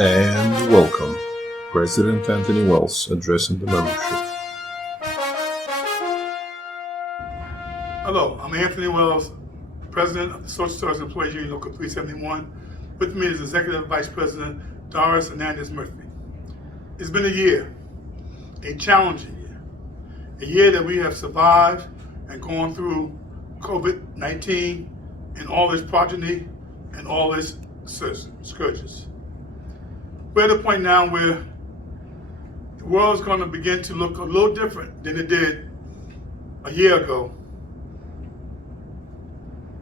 And welcome, President Anthony Wells addressing the membership. Hello, I'm Anthony Wells, President of the Social Service Employees Union Local 371. With me is Executive Vice President Doris Hernandez Murphy. It's been a year, a challenging year, a year that we have survived and gone through COVID-19 and all its progeny and all its scourges. We're at a point now where the world is going to begin to look a little different than it did a year ago.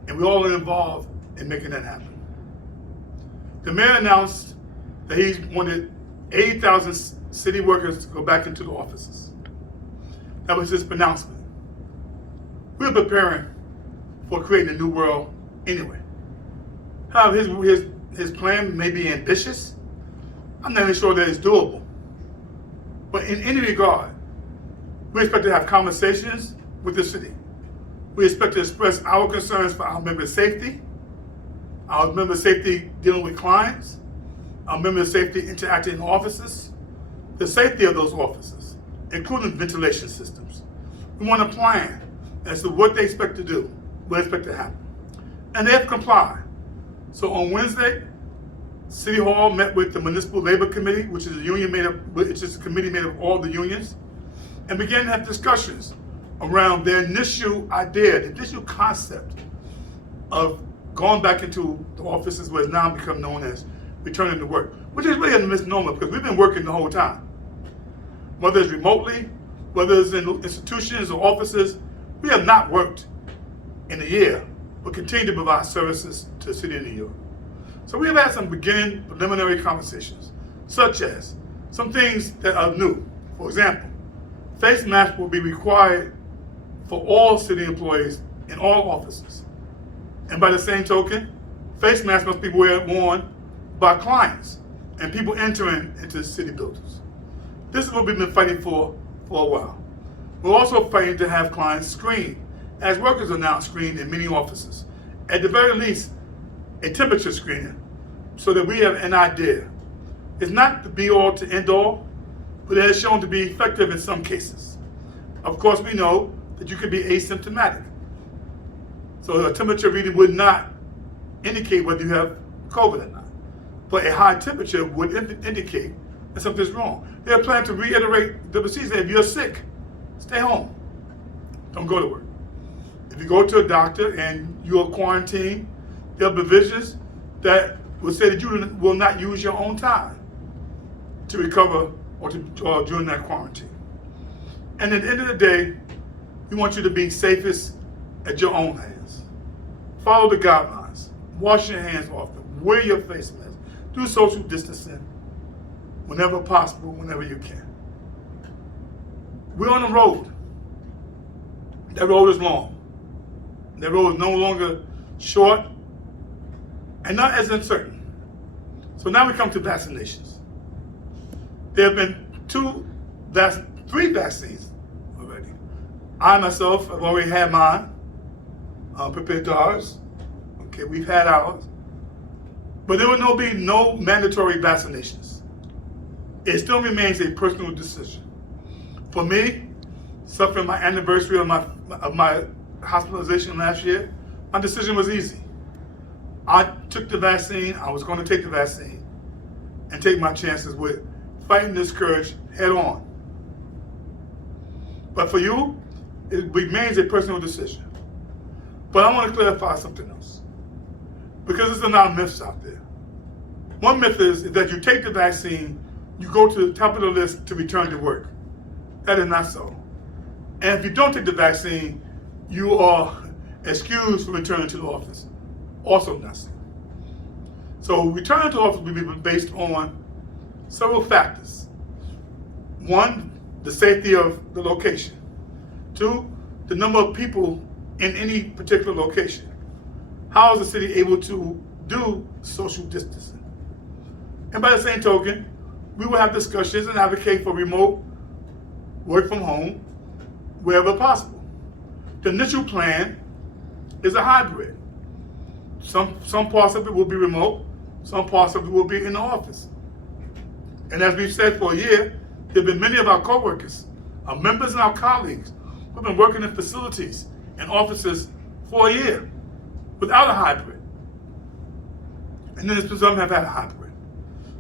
And we're all involved in making that happen. The mayor announced that he wanted 80,000 city workers to go back into the offices. That was his pronouncement. We're preparing for creating a new world anyway. However, his plan may be ambitious. I'm not even sure that it's doable. But in any regard, we expect to have conversations with the city. We expect to express our concerns for our members' safety, our members' safety dealing with clients, our members' safety interacting in offices, the safety of those offices, including ventilation systems. We want a plan as to what they expect to do, what they expect to happen. And they have complied. So on Wednesday, City Hall met with the Municipal Labor Committee, which is a committee made of all the unions, and began to have discussions around their initial idea, the initial concept of going back into the offices what has now become known as returning to work, which is really a misnomer because we've been working the whole time. Whether it's remotely, whether it's in institutions or offices, we have not worked in a year, but continue to provide services to the city of New York. So we have had some beginning preliminary conversations, such as some things that are new. For example, face masks will be required for all city employees in all offices. And by the same token, face masks must be worn by clients and people entering into city buildings. This is what we've been fighting for a while. We're also fighting to have clients screened, as workers are now screened in many offices. At the very least, a temperature screening, so that we have an idea. It's not the be-all to end-all, but it has shown to be effective in some cases. Of course, we know that you could be asymptomatic. So a temperature reading would not indicate whether you have COVID or not. But a high temperature would indicate that something's wrong. They're planning to reiterate the procedure. If you're sick, stay home. Don't go to work. If you go to a doctor and you're quarantined, there are provisions that will say that you will not use your own time to recover or during that quarantine. And at the end of the day, we want you to be safest at your own hands. Follow the guidelines. Wash your hands often. Wear your face mask. Do social distancing whenever possible, whenever you can. We're on the road. That road is long. That road is no longer short and not as uncertain. So now we come to vaccinations. There have been three vaccines already. I myself have already had mine, prepared ours. Okay, we've had ours. But there will be no mandatory vaccinations. It still remains a personal decision. For me, suffering my anniversary of my hospitalization last year, my decision was easy. I took the vaccine, I was going to take the vaccine and take my chances with fighting this scourge head on. But for you, it remains a personal decision. But I want to clarify something else, because there's a lot of myths out there. One myth is that you take the vaccine, you go to the top of the list to return to work. That is not so. And if you don't take the vaccine, you are excused from returning to the office. Also not so. So returning to office will be based on several factors. One, the safety of the location. Two, the number of people in any particular location. How is the city able to do social distancing? And by the same token, we will have discussions and advocate for remote work from home wherever possible. The initial plan is a hybrid. Some parts of it will be remote, some parts of it will be in the office. And as we've said for a year, there have been many of our coworkers, our members and our colleagues who have been working in facilities and offices for a year without a hybrid. And then some have had a hybrid.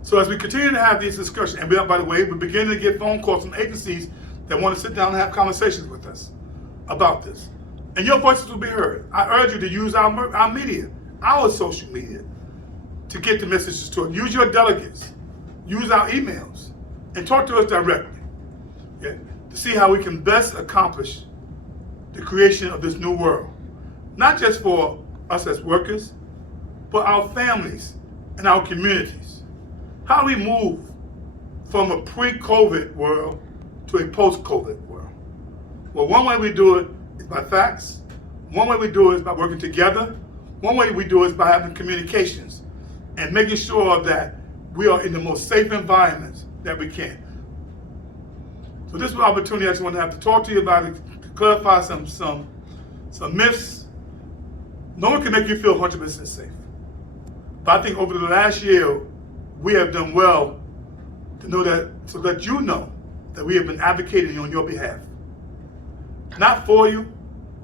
So as we continue to have these discussions, and by the way, we're beginning to get phone calls from agencies that want to sit down and have conversations with us about this. And your voices will be heard. I urge you to use our media, our social media, to get the messages to us. Use your delegates, use our emails, and talk to us directly, okay, to see how we can best accomplish the creation of this new world. Not just for us as workers, but our families and our communities. How do we move from a pre-COVID world to a post-COVID world? Well, one way we do it is by facts. One way we do it is by working together. One way we do it is by having communications and making sure that we are in the most safe environments that we can. So this is an opportunity I just want to have to talk to you about it, to clarify some myths. No one can make you feel 100% safe. But I think over the last year, we have done well to know that, so that you know that we have been advocating on your behalf. Not for you,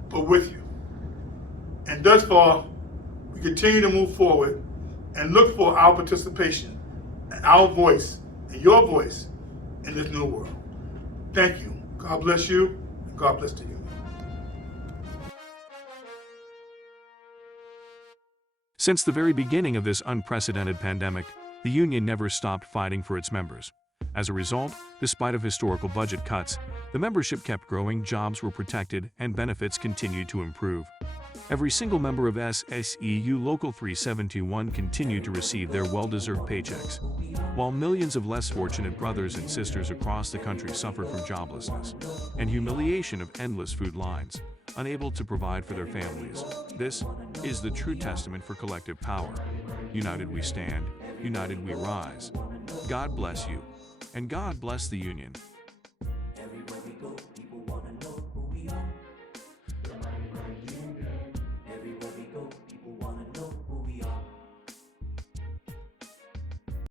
but with you. And thus far, we continue to move forward and look for our participation and our voice and your voice in this new world. Thank you. God bless you, and God bless the union. Since the very beginning of this unprecedented pandemic, the union never stopped fighting for its members. As a result, despite of historical budget cuts, the membership kept growing, jobs were protected, and benefits continued to improve. Every single member of SSEU Local 371 continued to receive their well-deserved paychecks, while millions of less fortunate brothers and sisters across the country suffered from joblessness and humiliation of endless food lines, unable to provide for their families. This is the true testament for collective power. United we stand, united we rise. God bless you, and God bless the union.